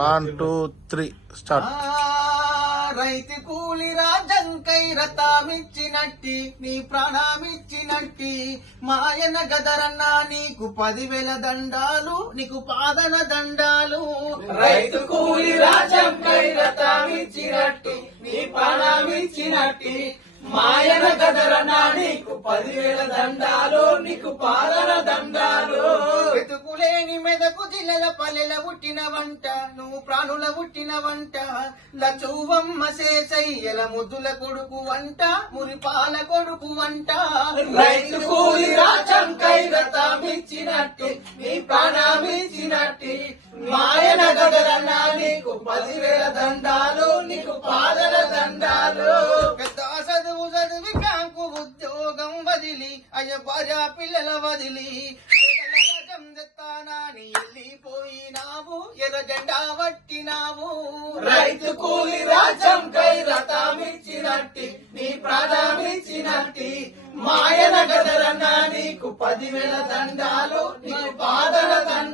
1 2 3 start. రైతు కూలి రాజంకై రథమిచ్చినట్టి నీ ప్రాణమిచ్చినట్టి మాయన గదరన్నా నీకు 10,000 దండాలు నీకు పాదన దండాలు. రైతు కూలి రాజంకై రథమిచ్చినట్టి నీ ప్రాణమిచ్చినట్టి మాయన గదరన్నా నీకు 10,000 దండాలు నీకు పాదన దండాలు. వెతుకులేని మెదకు జిల్లల పల్లెల పుట్టిన వంట నువ్వు ప్రాణుల పుట్టిన వంట లచువమ్మ శేషయ్యల ముద్దుల కొడుకు వంట మురిపాల కొడుకు వంట. రైతు కూలి రాజంకై రథమిచ్చినట్టి నీ ప్రాణమిచ్చినట్టి మాయన గదరన్నా నీకు 10,000 దండాలు నీకు పాదన దండాలు. పెద్ద చదువు చదివి బ్యాంకు ఉద్యోగం వదిలి అయ్య భార్య పిల్లల వదిలి రాజం తెత్తానాని వెళ్ళిపోయినావు ఎర్ర జెండా పట్టినావు. రైతు కూలి రాజంకై రథమిచ్చినట్టి నీ ప్రాణమిచ్చినట్టి మాయన గదరన్నా నీకు 10,000 దండాలు నీకు పాదన దండాలు.